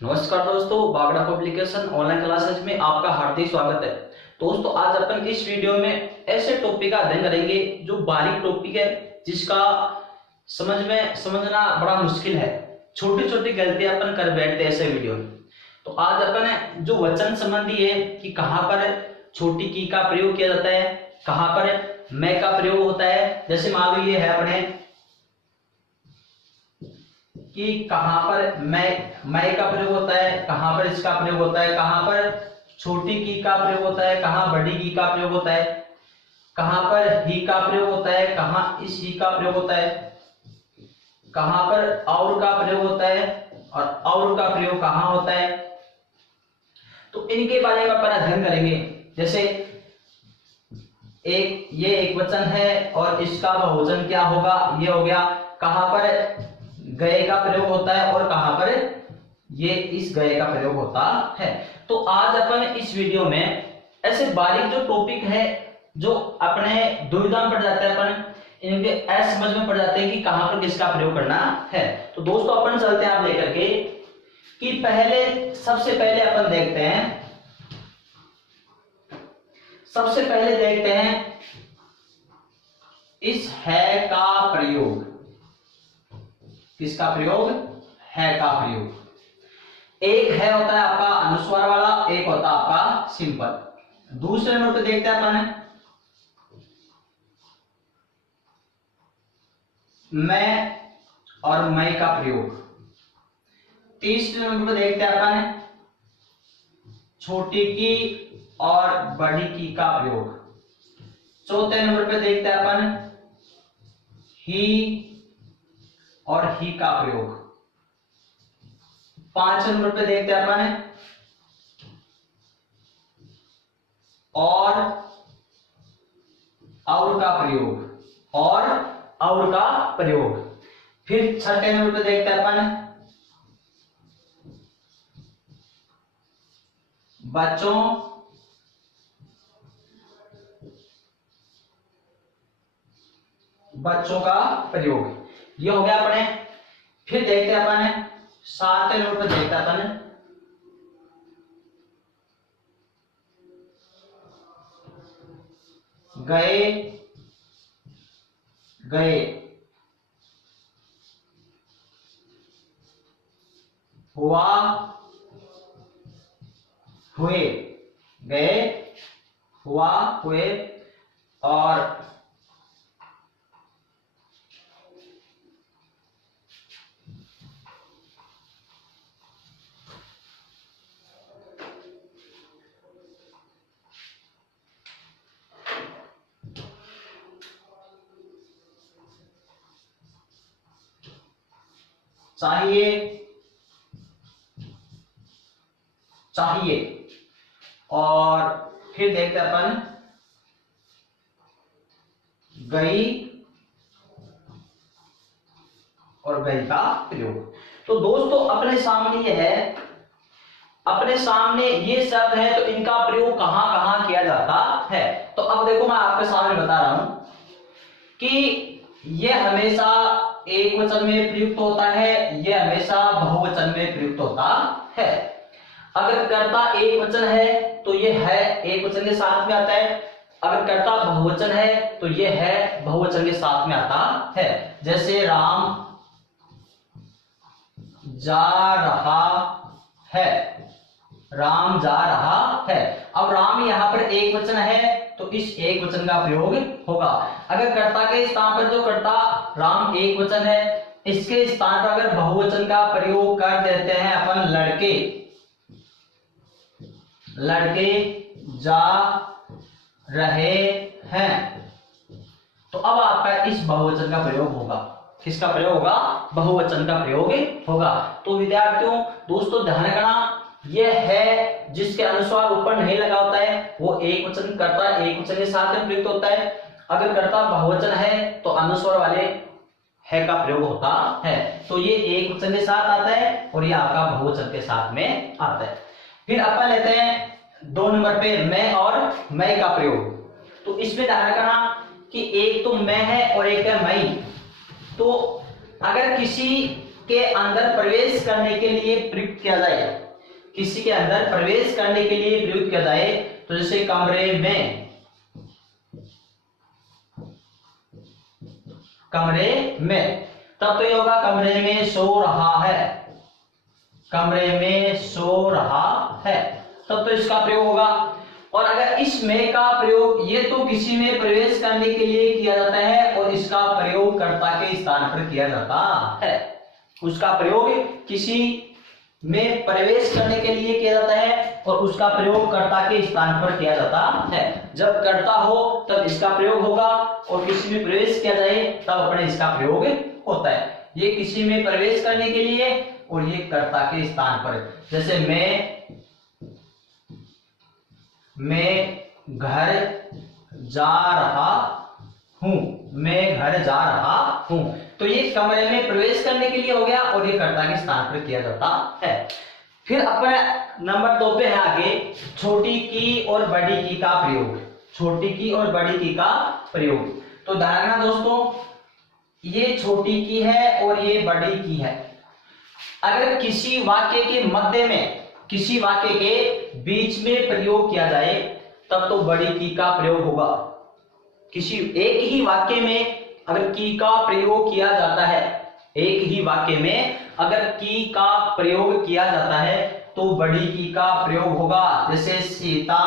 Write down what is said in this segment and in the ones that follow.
नमस्कार दोस्तों, Bagda publication online classes में आपका हार्दिक स्वागत है। दोस्तों, आज अपन इस वीडियो में ऐसे टॉपिक का अध्ययन करेंगे जो बारीक टॉपिक है, जिसका समझना बड़ा मुश्किल है। छोटी छोटी गलतियां अपन कर बैठते हैं ऐसे वीडियो में। तो आज अपन जो वचन संबंधी है कि कहाँ पर छोटी की का प्रयोग किया जाता है, कहाँ पर मैं का प्रयोग होता है। जैसे मान लो ये है अपने कि कहां पर मैं का प्रयोग होता है, कहां पर इसका प्रयोग होता है, कहां पर छोटी की का प्रयोग होता है, कहां बड़ी की का प्रयोग होता है, कहां पर ही का प्रयोग होता है, कहां इस ही का प्रयोग होता है, कहां पर और का प्रयोग होता है और का प्रयोग कहां होता है। तो इनके बारे में अपन अध्ययन करेंगे। जैसे ये एक वचन है और इसका बहुवचन क्या होगा, ये हो गया। कहां पर गए का प्रयोग होता है और कहां पर ये इस गए का प्रयोग होता है। तो आज अपन इस वीडियो में ऐसे बारीक जो टॉपिक है जो अपने दुविधा में पड़ जाते हैं, अपन इनके असमझ में पड़ जाते हैं कि कहां पर किसका प्रयोग करना है। तो दोस्तों अपन चलते हैं आप लेकर के कि सबसे पहले अपन देखते हैं इस है का प्रयोग। किसका प्रयोग? है का प्रयोग। एक है होता है आपका अनुस्वार वाला, एक होता है आपका सिंपल। दूसरे नंबर पे देखते हैं अपन मैं और मैं का प्रयोग। तीसरे नंबर पे देखते हैं अपन छोटी की और बड़ी की का प्रयोग। चौथे नंबर पे देखते हैं अपन ही और ही का प्रयोग। पांचवें नंबर पे देखते हैं अपन और का प्रयोग और का प्रयोग। फिर छठे नंबर पे देखते हैं अपन बच्चों का प्रयोग। ये हो गया अपने। फिर देखते हैं अपन सातवें नंबर पे देखते हैं अपन गए हुआ हुए, गए हुआ हुए और चाहिए। और फिर देखते हैं अपन गई और गई का प्रयोग। तो दोस्तों अपने सामने ये है, अपने सामने ये शब्द है, तो इनका प्रयोग कहां कहां किया जाता है। तो अब देखो मैं आपके सामने बता रहा हूं कि ये हमेशा एक वचन में प्रयुक्त होता है, ये हमेशा बहुवचन में प्रयुक्त होता है। अगर कर्ता एक वचन है तो ये है एक वचन के साथ में आता है। अगर कर्ता बहुवचन है तो ये है बहुवचन के साथ में आता है। जैसे राम जा रहा है, राम जा रहा है। अब राम यहां पर एक वचन है तो इस एक वचन का प्रयोग होगा। अगर कर्ता के स्थान पर जो कर्ता राम एक वचन है, इसके स्थान पर अगर बहुवचन का प्रयोग कर देते हैं अपन लड़के जा रहे हैं, तो अब आपका इस बहुवचन का प्रयोग होगा। किसका प्रयोग होगा? बहुवचन का प्रयोग होगा। तो विद्यार्थियों दोस्तों ध्यान रखना, यह है जिसके अनुस्वार ऊपर नहीं लगा होता है वो एक वचन कर्ता एक वचन के साथ में प्रयुक्त होता है। अगर कर्ता बहुवचन है तो अनुस्वार वाले है का प्रयोग होता है। तो ये एक वचन के साथ आता है और ये आपका बहुवचन के साथ में आता है। फिर अपन लेते हैं 2 नंबर पे मैं और मैं का प्रयोग। तो इसमें ध्यान रखना कि एक तो मैं है और एक है मैं। तो अगर किसी के अंदर प्रवेश करने के लिए प्रयुक्त किया जाए, किसी के अंदर प्रवेश करने के लिए प्रयुक्त किया जाए, तो जैसे कमरे में, तब तो ये होगा कमरे में सो रहा है, कमरे में सो रहा है, तब तो इसका प्रयोग होगा। और अगर इस में का प्रयोग, ये तो किसी में प्रवेश करने के लिए किया जाता है और इसका प्रयोग कर्ता के स्थान पर किया जाता है, उसका प्रयोग किसी में प्रवेश करने के लिए किया जाता है और उसका प्रयोग कर्ता के स्थान पर किया जाता है। जब कर्ता हो तब इसका प्रयोग होगा और किसी में प्रवेश किया जाए तब अपने इसका प्रयोग होता है। ये किसी में प्रवेश करने के लिए और ये कर्ता के स्थान पर, जैसे मैं घर जा रहा हूं, मैं घर जा रहा हूं, तो ये कमरे में प्रवेश करने के लिए हो गया और ये कर्ता के स्थान पर किया जाता है। फिर अपने नंबर 2 पे है आगे, छोटी की और बड़ी की का प्रयोग, छोटी की और बड़ी की का प्रयोग। तो ध्यान रखना दोस्तों, ये छोटी की है और ये बड़ी की है। अगर किसी वाक्य के मध्य में, किसी वाक्य के बीच में प्रयोग किया जाए तब तो बड़ी की का प्रयोग होगा। किसी एक ही वाक्य में अगर की का प्रयोग किया जाता है, एक ही वाक्य में अगर की का प्रयोग किया जाता है तो बड़ी की का प्रयोग होगा। जैसे सीता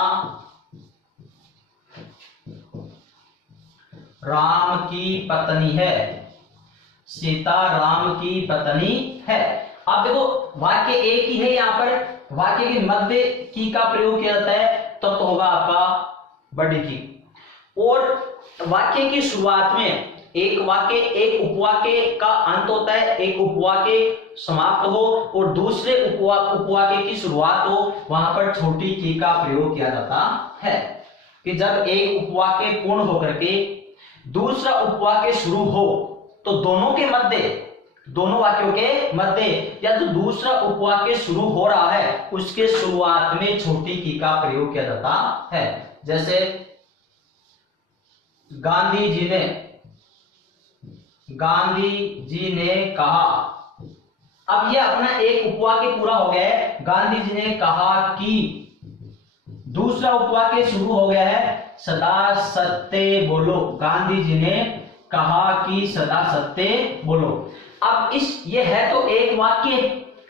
राम की पत्नी है, सीता राम की पत्नी है। अब देखो वाक्य एक ही है, यहाँ पर वाक्य के मध्य की का प्रयोग किया जाता है तब तो होगा आपका बड़ी की। और वाक्य की शुरुआत में एक वाक्य, एक उपवाक्य का अंत होता है, एक उपवाक्य समाप्त हो और दूसरे उपवाक्य की शुरुआत हो, वहां पर छोटी की का प्रयोग किया जाता है। कि जब एक उपवाक्य पूर्ण होकर के दूसरा उपवाक्य शुरू हो तो दोनों के मध्य, दोनों वाक्यों के मध्य या जो दूसरा उपवाक्य शुरू हो रहा है उसके शुरुआत में छोटी की का प्रयोग किया जाता है। जैसे गांधी जी ने कहा। अब ये अपना एक उपवाक्य पूरा हो गया है, गांधी जी ने कहा कि, दूसरा उपवाक्य शुरू हो गया है सदा सत्य बोलो, गांधी जी ने कहा कि सदा सत्य बोलो। अब ये है तो एक वाक्य,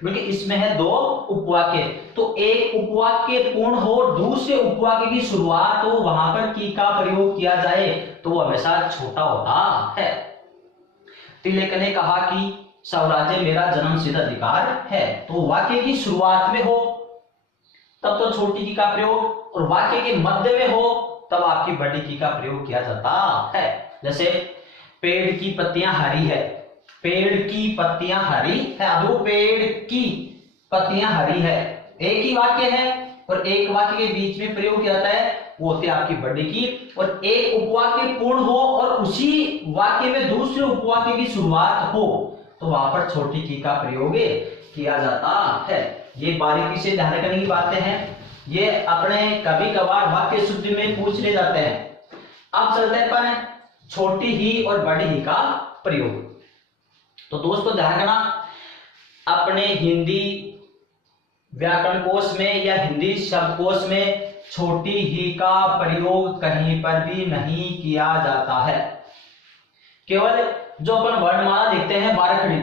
बल्कि इसमें है 2 उपवाक्य, तो एक उपवाक्य पूर्ण हो दूसरे उपवाक्य की शुरुआत हो वहां पर की का प्रयोग किया जाए तो वो हमेशा छोटा होता है। तिलक ने कहा कि स्वराज्य मेरा जन्मसिद्ध अधिकार है, तो वाक्य की शुरुआत में हो तब तो छोटी की का प्रयोग, और वाक्य के मध्य में हो तब आपकी बड़ी की का प्रयोग किया जाता है। जैसे पेड़ की पत्तियां हरी है, पेड़ की पत्तियां हरी है। अब वो पेड़ की पत्तियां हरी है एक ही वाक्य है और एक वाक्य के बीच में प्रयोग किया जाता है, वो होती है आपकी बड़ी की। और एक उपवाक्य पूर्ण हो और उसी वाक्य में दूसरे उपवाक्य की शुरुआत हो तो वहां पर छोटी की का प्रयोग किया जाता है। ये बारीकी से ध्यान रखने की बातें हैं, ये अपने कभी कभार वाक्य शुद्धि में पूछ ले जाते हैं। अब चलते हैं पर छोटी ही और बड़ी ही का प्रयोग। तो दोस्तों ध्यान रखना, अपने हिंदी व्याकरण कोश में या हिंदी शब्दकोश में छोटी ही का प्रयोग कहीं पर भी नहीं किया जाता है। केवल जो अपन वर्णमाला देखते हैं 12 खड़ी,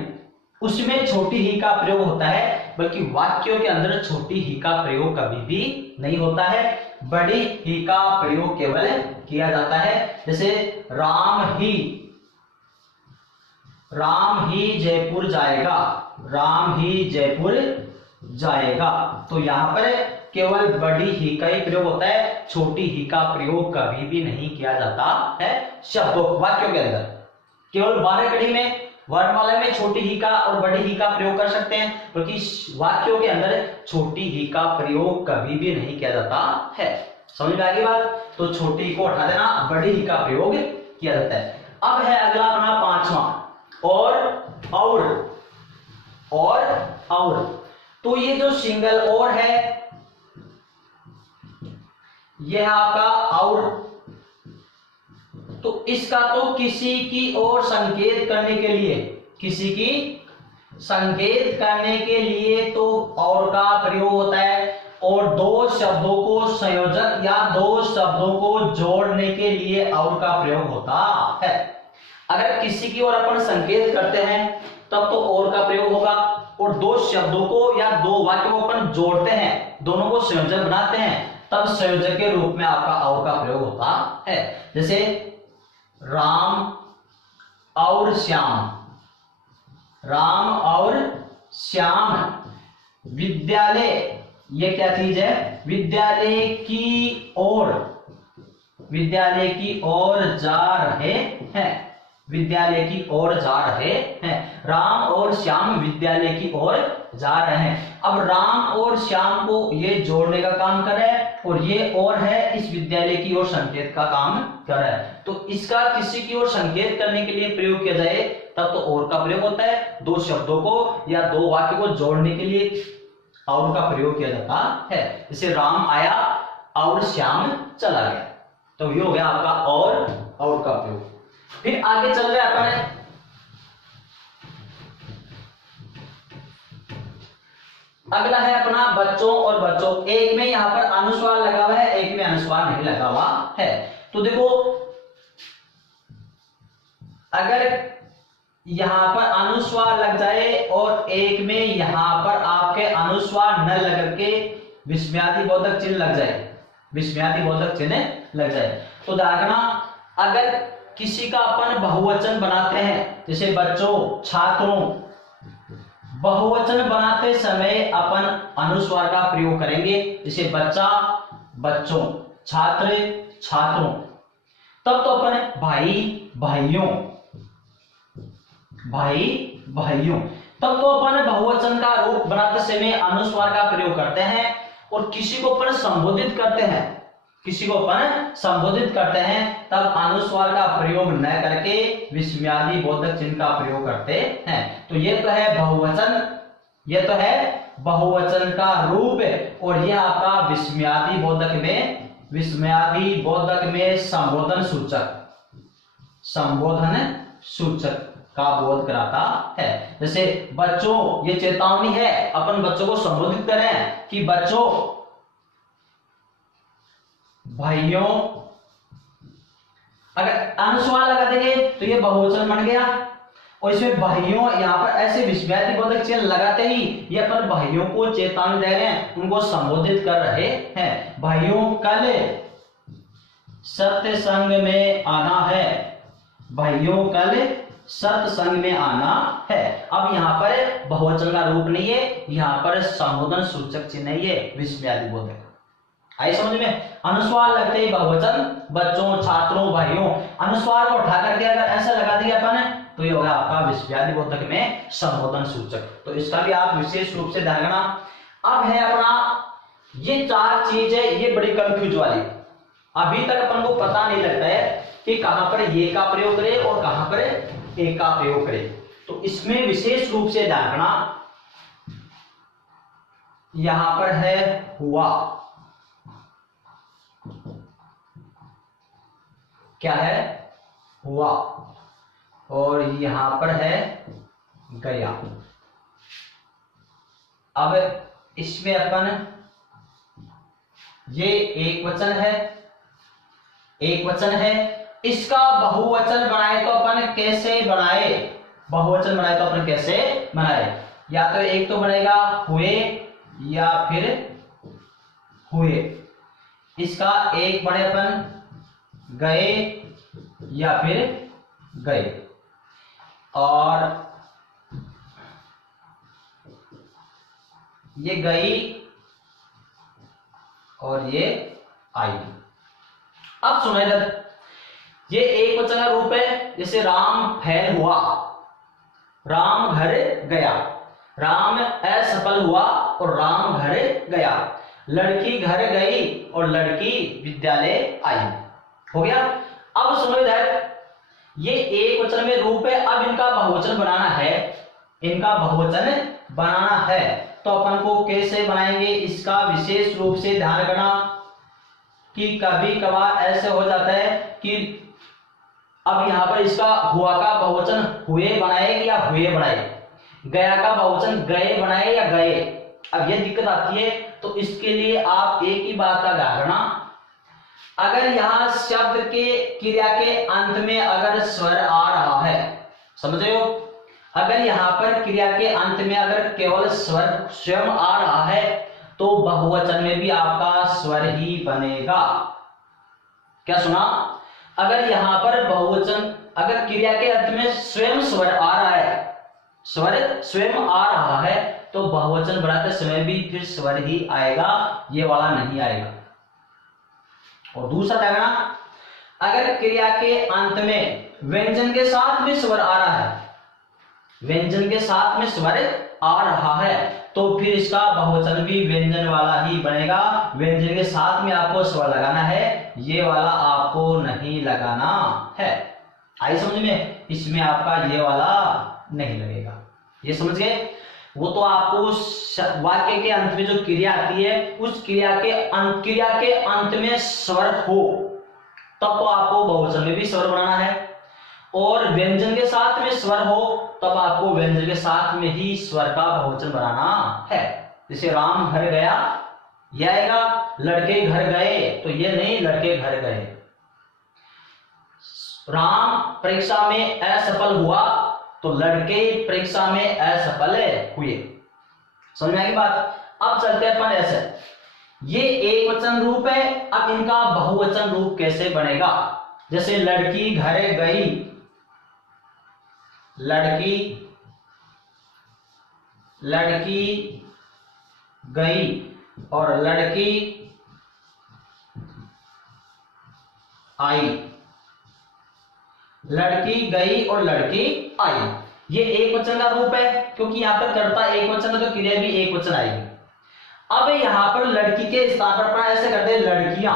उसमें छोटी ही का प्रयोग होता है, बल्कि वाक्यों के अंदर छोटी ही का प्रयोग कभी भी नहीं होता है। बड़ी ही का प्रयोग केवल किया जाता है। जैसे राम ही जयपुर जाएगा, राम ही जयपुर जाएगा, तो यहां पर केवल बड़ी ही का ही प्रयोग होता है, छोटी ही का प्रयोग कभी भी नहीं किया जाता है शब्दों वाक्यों के अंदर। केवल 12 कड़ी में वर्णमाला में छोटी ही का और बड़ी ही का प्रयोग कर सकते हैं, क्योंकि वाक्यों के अंदर छोटी ही का प्रयोग कभी भी नहीं किया जाता है। समझ में आ गई बात? तो छोटी को हटा देना, बड़ी ही का प्रयोग किया जाता है। अब है अगला अपना 5वां, और। तो ये जो सिंगल और है यह है आपका और, तो इसका तो किसी की ओर संकेत करने के लिए, किसी की संकेत करने के लिए तो और का प्रयोग होता है, और दो शब्दों को संयोजक या दो शब्दों को जोड़ने के लिए और का प्रयोग होता है। अगर किसी की ओर अपन संकेत करते हैं तब तो और का प्रयोग होगा, और दो शब्दों को या दो वाक्य को अपन जोड़ते हैं, दोनों को संयोजक बनाते हैं, तब संयोजक के रूप में आपका और का प्रयोग होता है। जैसे राम और श्याम, राम और श्याम विद्यालय, ये क्या चीज है, विद्यालय की ओर, विद्यालय की ओर जा रहे हैं, विद्यालय की ओर जा रहे हैं। राम और श्याम विद्यालय की ओर जा रहे हैं। अब राम और श्याम को ये जोड़ने का काम कर रहा है, और ये और है इस विद्यालय की ओर संकेत का काम कर रहा है। तो इसका किसी की ओर संकेत करने के लिए प्रयोग किया जाए तब तो और का प्रयोग होता है, दो शब्दों को या दो वाक्य को जोड़ने के लिए और का प्रयोग किया जाता है। जैसे राम आया और श्याम चला गया, तो ये हो गया आपका और का प्रयोग। फिर आगे चल रहे अपन, अगला है अपना बच्चों और बच्चों। एक में यहां पर अनुस्वार लगा हुआ है, एक में अनुस्वार नहीं लगा हुआ है। तो देखो, अगर यहां पर अनुस्वार लग जाए और एक में यहां पर आपके अनुस्वार न लग के विस्मयादिबोधक चिन्ह लग जाए, विस्मयादिबोधक चिन्ह लग जाए, तो देखना, अगर किसी का अपन बहुवचन बनाते हैं, जैसे बच्चों, छात्रों, बहुवचन बनाते समय अपन अनुस्वार का प्रयोग करेंगे। जैसे बच्चा, बच्चों, छात्र, छात्रों। तब तो अपन भाई, भाइयों, भाई, भाइयों। तब तो अपन बहुवचन का रूप बनाते समय अनुस्वार का प्रयोग करते हैं। और किसी को अपन संबोधित करते हैं, किसी को अपन संबोधित करते हैं, तब अनुस्वार का प्रयोग न करके विस्मयादिबोधक चिन्ह का प्रयोग करते हैं। तो ये तो है बहुवचन, ये तो है बहुवचन का रूप, और यह आपका विस्मयादिबोधक में, विस्मयादिबोधक में संबोधन सूचक, संबोधन सूचक का बोध कराता है। जैसे बच्चों, ये चेतावनी है, अपन बच्चों को संबोधित करें कि बच्चों, भाइयों। अगर अनुस्वार लगा देंगे तो ये बहुवचन बन गया, और इसमें भाइयों यहां पर ऐसे विस्मयादिबोधक चिन्ह लगाते ही ये अपन भाइयों को चेतावनी दे रहे हैं, उनको संबोधित कर रहे हैं। भाइयों, कल सत्संग में आना है, भाइयों कल सत्संग में आना है। अब यहाँ पर बहुवचन का रूप नहीं है, यहाँ पर संबोधन सूचक चिन्ह नहीं है, विस्मयादिबोधक। आई समझ में? अनुस्वार लगते ही बहुवचन, बच्चों, छात्रों, भाइयों। अनुस्वार को उठा करके अगर ऐसा लगा दिया अपन, तो ये होगा आपका विस्मयादिबोधक में संबोधन सूचक। तो इसका भी आप विशेष रूप से ध्यान रखना। अब है अपना, ये चार चीज है, ये बड़ी कंफ्यूज वाली। अभी तक अपन को पता नहीं लगता है कि कहां पर ये का प्रयोग करें और कहां पर एक का प्रयोग करें। तो इसमें विशेष रूप से ध्यान रखना। यहां पर है हुआ, क्या है, हुआ, और यहां पर है गया। अब इसमें अपन, ये एक वचन है, एक वचन है, इसका बहुवचन बनाए तो अपन कैसे बनाए, बहुवचन बनाए तो अपन कैसे बनाए? या तो एक तो बनेगा हुए या फिर हुए, इसका एक बने अपन गए या फिर गए, और ये गई और ये आई। अब सुनो इधर, ये एक वचन का रूप है। जैसे राम फैल हुआ, राम घर गया, राम असफल हुआ और राम घर गया, लड़की घर गई और लड़की विद्यालय आई। हो गया। अब सुनो इधर, ये एक वचन में रूप है, अब इनका बहुवचन बनाना है, इनका बहुवचन बनाना है, तो अपन को कैसे बनाएंगे, इसका विशेष रूप से ध्यान रखना कि कभी कभार ऐसे हो जाता है कि अब यहां पर इसका हुआ का बहुवचन हुए बनाए या हुए बनाए, गया का बहुवचन गए बनाए या गए। अब ये दिक्कत आती है, तो इसके लिए आप एक ही बात का ध्यान रखना, अगर यहां शब्द के क्रिया के अंत में अगर स्वर आ रहा है, समझ रहे हो, अगर यहां पर क्रिया के अंत में अगर केवल स्वर स्वयं आ रहा है तो बहुवचन में भी आपका स्वर ही बनेगा। क्या सुना? अगर यहां पर बहुवचन, अगर क्रिया के अंत में स्वयं स्वर आ रहा है, स्वर स्वयं आ रहा है, तो बहुवचन बनाते समय भी फिर स्वर ही आएगा, ये वाला नहीं आएगा। और दूसरा देखना, अगर क्रिया के अंत में व्यंजन के साथ में स्वर आ रहा है, व्यंजन के साथ में स्वर आ रहा है, तो फिर इसका बहुवचन भी व्यंजन वाला ही बनेगा। व्यंजन के साथ में आपको स्वर लगाना है, ये वाला आपको नहीं लगाना है। आई समझ में? इसमें आपका ये वाला नहीं लगेगा, ये समझ गए? वो तो आपको वाक्य के अंत में जो क्रिया आती है, उस क्रिया के अंत में स्वर हो तब तो आपको बहुवचन में भी स्वर बनाना है, और व्यंजन के साथ में स्वर हो तब आपको व्यंजन के साथ में ही स्वर का बहुवचन बनाना है। जैसे राम घर गया, यह आएगा, लड़के घर गए तो ये नहीं, लड़के घर गए। राम परीक्षा में असफल हुआ तो लड़के परीक्षा में असफल हुए। समझ में आएगी बात? अब चलते हैं अपन ऐसे, ये एक वचन रूप है, अब इनका बहुवचन रूप कैसे बनेगा? जैसे लड़की घर गई, लड़की गई और लड़की आई, लड़की गई और लड़की आई। ये एक वचन का रूप है, क्योंकि यहां पर कर्ता एक वचन है तो क्रिया भी एक वचन आएगी। अब यहां पर लड़की के स्थान पर अपन ऐसे करते हैं, लड़कियां।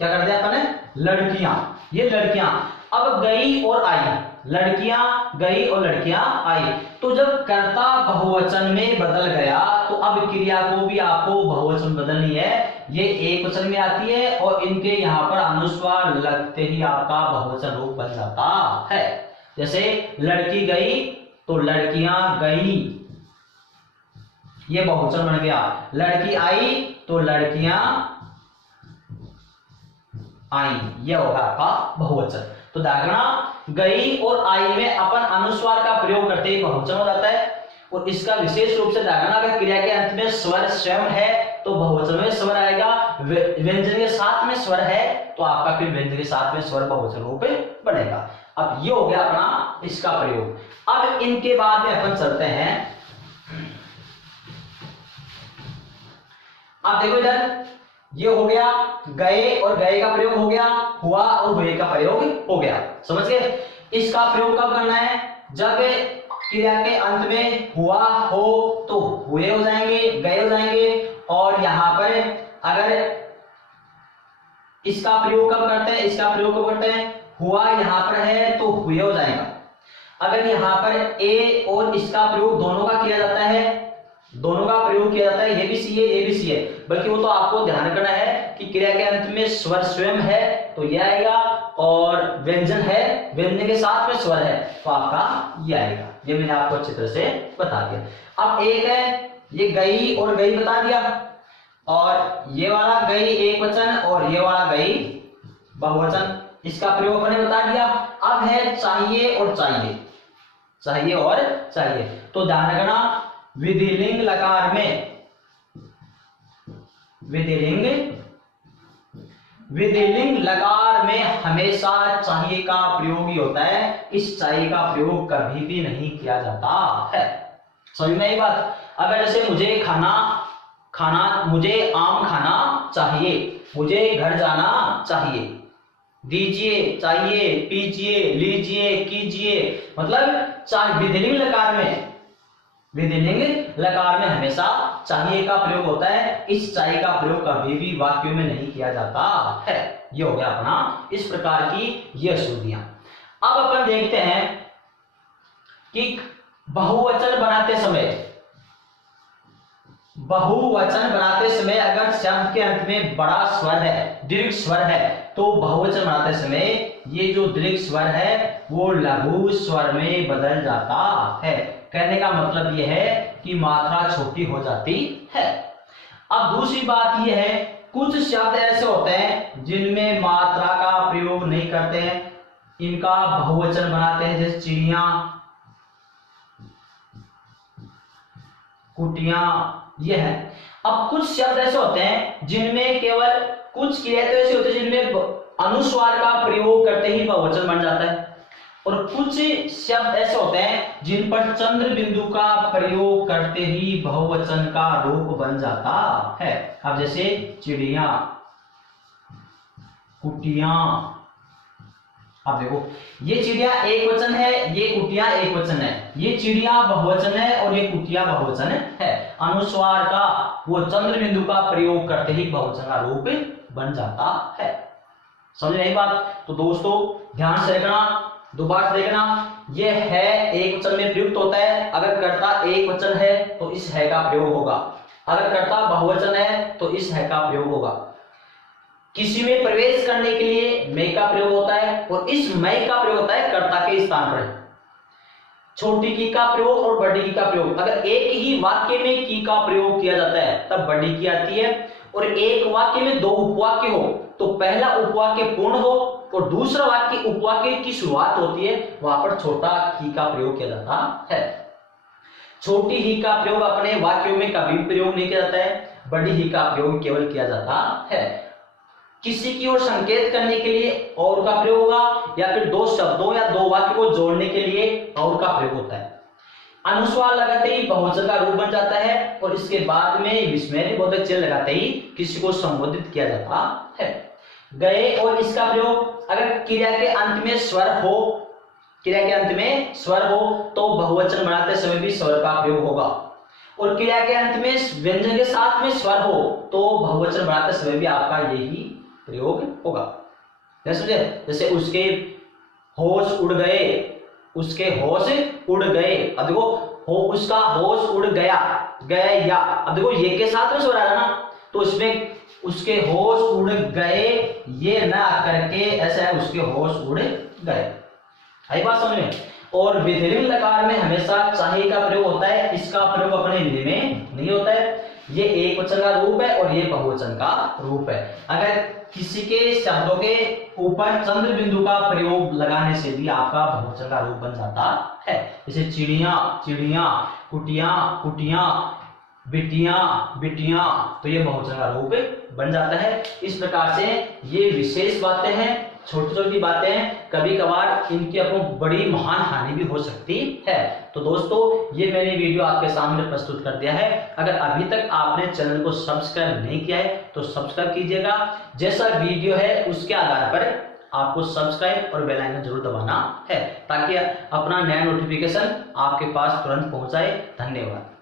क्या करते हैं अपन? लड़कियां, ये लड़कियां। अब गई और आई, लड़कियां गई और लड़कियां आई, तो जब कर्ता बहुवचन में बदल गया तो अब क्रिया को भी आपको बहुवचन बदलनी है। ये एक वचन में आती है और इनके यहाँ पर अनुस्वार लगते ही आपका बहुवचन रूप बन जाता है। जैसे लड़की गई तो लड़कियां गई, ये बहुवचन बन गया। लड़की आई तो लड़कियां आई, ये होगा आपका बहुवचन। तो देखना, गई और आई में अपन अनुस्वार का प्रयोग करते ही बहुवचन हो जाता है। और इसका विशेष रूप से देखना, अगर क्रिया के अंत में स्वर स्वयं है तो बहुवचन में स्वर आएगा, व्यंजन के साथ में स्वर है तो आपका फिर व्यंजन के साथ में स्वर बहुवचन रूप बनेगा। अब ये हो गया अपना इसका प्रयोग। अब इनके बाद में अपन चलते हैं, अब देखो इधर, ये हो गया गए और गए का प्रयोग हो गया, हुआ और हुए का प्रयोग हो गया। समझ गए? इसका प्रयोग कब करना है? जब क्रिया के अंत में हुआ हो तो हुए हो जाएंगे, गए हो जाएंगे। और यहां पर अगर इसका प्रयोग कब करते हैं? इसका प्रयोग कब करते हैं? हुआ यहां पर है तो हुए हो जाएगा। अगर यहां पर ए और इसका प्रयोग दोनों का किया जाता है, दोनों का प्रयोग किया जाता है, ये भी सी है ये भी सी है, बल्कि वो तो आपको ध्यान करना है कि क्रिया के अंत में स्वर स्वयं है तो ये आएगा, और व्यंजन है, व्यंजन के साथ में स्वर है तो आपका ये आएगा। ये मैंने आपको अच्छी तरह से बता दिया। अब एक है ये गई और गई बता दिया, और ये वाला गई एक वचन और ये वाला गई बहुवचन, इसका प्रयोग मैंने बता दिया। अब है चाहिए और चाहिए, चाहिए और चाहिए। तो ध्यान रखना, विधिलिंग लकार में, विधिलिंग लकार में हमेशा चाहिए का प्रयोग ही होता है। इस चाहिए का प्रयोग कभी भी नहीं किया जाता है। समझ में आई बात? अगर जैसे मुझे मुझे आम खाना चाहिए, मुझे घर जाना चाहिए, दीजिए, चाहिए, पीजिए, लीजिए, कीजिए, मतलब चाहे विधिलिंग लकार में हमेशा चाहिए का प्रयोग होता है। इस चाहिए का प्रयोग कभी भी वाक्यों में नहीं किया जाता है। ये हो गया अपना इस प्रकार की ये अशुद्धियां। अब अपन देखते हैं कि बहुवचन बनाते समय बहुवचन बनाते समय अगर शब्द के अंत में बड़ा स्वर है, दीर्घ स्वर है, तो बहुवचन बनाते समय ये जो दीर्घ स्वर है वो लघु स्वर में बदल जाता है। कहने का मतलब ये है कि मात्रा छोटी हो जाती है। अब दूसरी बात ये है, कुछ शब्द ऐसे होते हैं जिनमें मात्रा का प्रयोग नहीं करते हैं, इनका बहुवचन बनाते हैं, जैसे चिड़िया, कुटिया, ये है। अब कुछ शब्द ऐसे होते हैं जिनमें केवल कुछ क्रियाएं ऐसी होती है जिनमें अनुस्वार का प्रयोग करते ही बहुवचन बन जाता है, और कुछ शब्द ऐसे होते हैं जिन पर चंद्र बिंदु का प्रयोग करते ही बहुवचन का रूप बन जाता है। अब जैसे चिड़िया, कुटिया, अब देखो ये चिड़िया एक वचन है, ये कुटिया एक वचन है, ये चिड़िया बहुवचन है और ये कुटिया बहुवचन है। अनुस्वार का वो चंद्र बिंदु का प्रयोग करते ही बहुवचन का रूप बन जाता है। समझ रहे बात? तो दोस्तों ध्यान से रखना, दोबारा देखना, ये है एक वचन में प्रयुक्त होता है, अगर कर्ता एक वचन है तो इस है का प्रयोग होगा, अगर कर्ता बहुवचन है तो इस है का प्रयोग होगा। किसी में प्रवेश करने के लिए मैं का प्रयोग होता है और इस मैं का प्रयोग होता है कर्ता के स्थान पर। छोटी की का प्रयोग और बड़ी की का प्रयोग, अगर एक ही वाक्य में की का प्रयोग किया जाता है तब बड़ी की आती है, और एक वाक्य में दो उपवाक्य हो तो पहला उपवाक्य पूर्ण हो और दूसरा वाक्य उपवाक्य की शुरुआत होती है, वहां पर छोटा ही का प्रयोग किया जाता है। छोटी ही का प्रयोग अपने वाक्यों में कभी प्रयोग नहीं किया जाता है, बड़ी ही का प्रयोग केवल किया जाता है। किसी की ओर संकेत करने के लिए और का प्रयोग होगा, या फिर दो शब्दों या दो वाक्य को जोड़ने के लिए और का प्रयोग होता है। अनुस्वार लगाते ही बहुवचन का रूप बन जाता है और इसके बाद में विस्मयबोधक चिन्ह लगाते ही किसी को संबोधित किया जाता है। गए और इसका प्रयोग, अगर क्रिया के अंत में स्वर हो, क्रिया के अंत में स्वर हो तो बहुवचन बनाते समय भी स्वर का प्रयोग होगा, और क्रिया के अंत में व्यंजन के साथ में स्वर हो तो बहुवचन बनाते समय भी आपका यही प्रयोग होगा। समझे? जैसे उसके होश उड़ गए, उसके होश उड़ गए, अब देखो हो उसका होश उड़ गया, गया, अब देखो ये के साथ में स्वर आया ना, तो इसमें उसके होश उड़ गए ये ना करके ऐसा है उसके होश उड़ गए। आई बात समझ में? और विधिलिंग लकार में हमेशा चाहे का प्रयोग होता है, इसका प्रयोग अपने हिंदी में नहीं होता है। ये एक वचन का रूप है और ये बहुवचन का रूप है। अगर किसी के शब्दों के ऊपर चंद्र बिंदु का प्रयोग लगाने से भी आपका बहुवचन का रूप बन जाता है। जैसे चिड़िया, चिड़िया, कुटिया, कुटिया, बिटिया, बिटिया, तो ये बहुवचन का रूप बन जाता है। इस प्रकार से ये विशेष बातें हैं, छोटी छोटी बातें हैं, कभी कभार इनकी आपको बड़ी महान हानि भी हो सकती है। तो दोस्तों ये मैंने वीडियो आपके सामने प्रस्तुत कर दिया है। अगर अभी तक आपने चैनल को सब्सक्राइब नहीं किया है तो सब्सक्राइब कीजिएगा। जैसा वीडियो है उसके आधार पर आपको सब्सक्राइब और बेल आइकन जरूर दबाना है ताकि अपना नया नोटिफिकेशन आपके पास तुरंत पहुंच जाए। धन्यवाद।